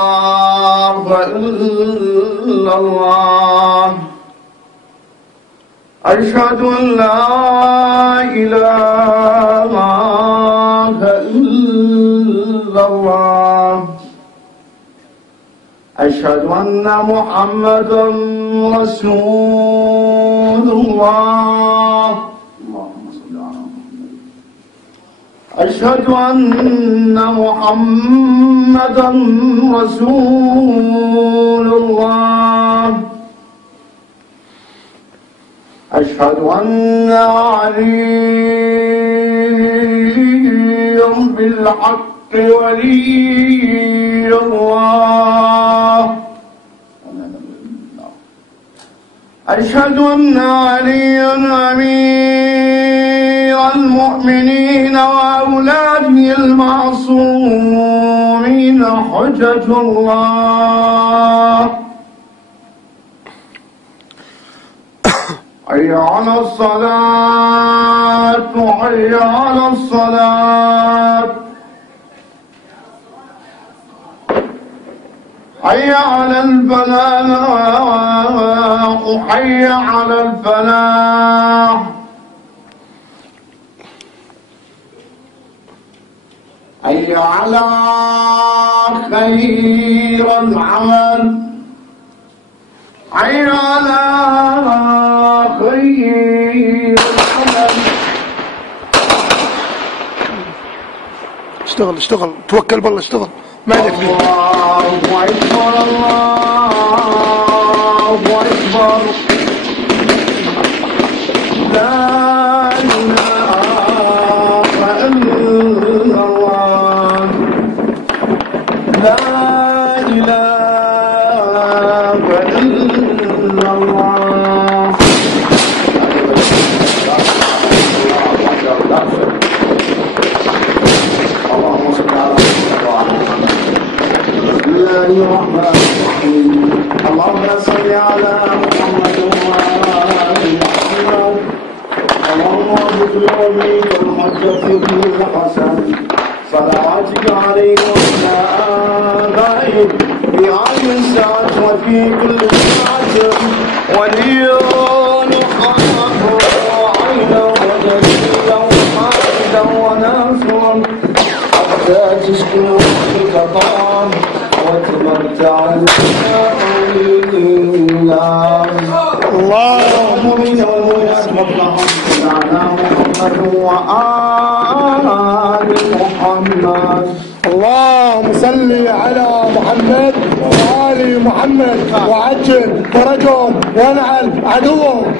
إله إلا الله أشهد أن لا إله إلا الله أشهد أن محمدا رسول الله اللهم صل على محمد أشهد أن محمدا رسول الله أشهد أن عليا بالحق ولي الله أشهد أن عليا أمير المؤمنين وأولاده المعصومين حجة الله حي على الصلاة حي على الصلاة حي على الفلاح حي على الفلاح حي على خير العمل حي على خير العمل اشتغل اشتغل توكل بالله اشتغل ما عليك بيه. الله أكبر الله أكبر لا إله إلا الله لا إله إلا الله اللهم صل على بسم الله الرحمن الرحيم اللهم صل على محمد وعلى آل محمد اللهم اغفر لي والحجة الحسن صلواتك عليه وعلى آبائه في هذه الساعة وفي كل ساعة وليا وحافظا وعينا ودليلا وحافظا وناصرا حتى تسكنوا فيك طعام وتمتع اللهم من والمؤمنات على محمد وآل محمد اللهم صل على محمد وآل محمد وعجل فرجهم وانعل عدوهم